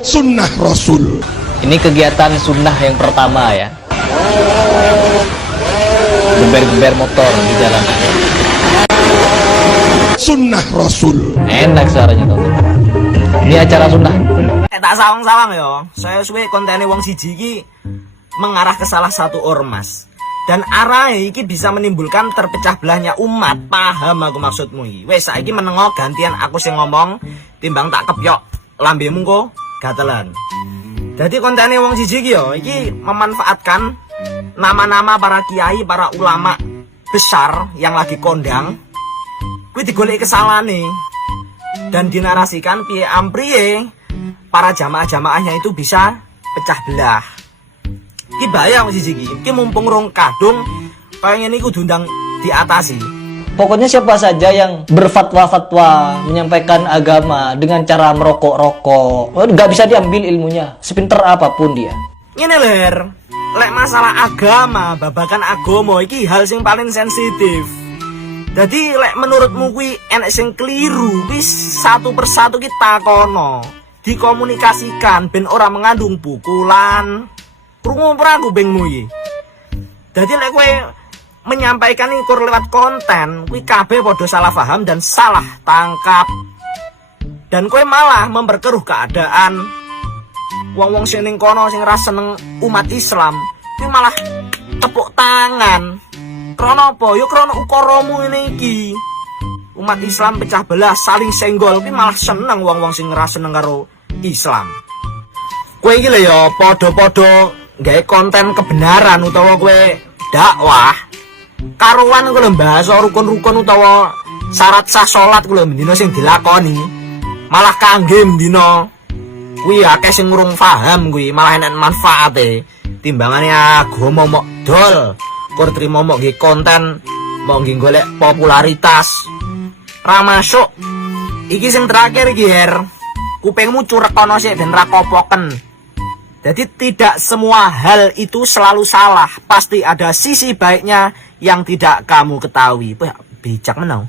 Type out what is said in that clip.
sunnah Rasul. Ini kegiatan sunnah yang pertama ya. Geber-geber motor di jalan. Sunnah Rasul. Enak suaranya tuh. Ini acara sunnah. Tak sawang-sawang yo. Saya suwe kontennya wong siji iki mengarah ke salah satu ormas. Dan arah iki bisa menimbulkan terpecah belahnya umat. Paham aku maksudmu iki. Wes saiki menengo gantian aku sing ngomong timbang tak kepyok lambemu kok gatelan. Jadi kontennya wong siji iki yo iki memanfaatkan nama-nama para kiai, para ulama besar yang lagi kondang. Kuwi digoleki kesalahane dan dinarasikan piye ampriye para jamaah-jamaahnya itu bisa pecah belah. Iki bahaya wong siji iki. Iki mumpung rong kadung kaya ngene iku diundang diatasi. Pokoknya siapa saja yang berfatwa-fatwa menyampaikan agama dengan cara merokok-rokok, nggak bisa diambil ilmunya, sepinter apapun dia. Ngene ler, lek masalah agama, babakan agama iki hal sing paling sensitif. Jadi lek menurutmu kuwi enek sing keliru, kuwi satu persatu kita takono, dikomunikasikan ben ora mengandung pukulan. Krungu ora aku bengmu iki. Dadi lek kowe menyampaikan ikur lewat konten, kuwi kabeh padha salah paham dan salah tangkap. Dan kowe malah memperkeruh keadaan. Wong-wong sing ning kono sing ra seneng umat Islam, kuwi malah tepuk tangan. Krono apa? Ya krono ukaramu ngene iki. Umat Islam pecah belah, saling senggol, kuwi malah seneng wong-wong sing ra seneng karo Islam. Kowe iki lho ya padha-padha gawe konten kebenaran utawa kowe dakwah. Karuan ku lho bahasa rukun-rukun utawa syarat sah salat ku lho mendina sing dilakoni. Malah kangge mendina kuwi akeh sing urung paham kuwi, malah enek manfaate. Timbangane agama mok dol, kur trimo mok nggih konten, mok nggih golek popularitas. Ra masuk. Iki sing terakhir iki, Her. Kupingmu curek kono sik ben ra kopoken. Jadi tidak semua hal itu selalu salah. Pasti ada sisi baiknya yang tidak kamu ketahui. Bijak menau.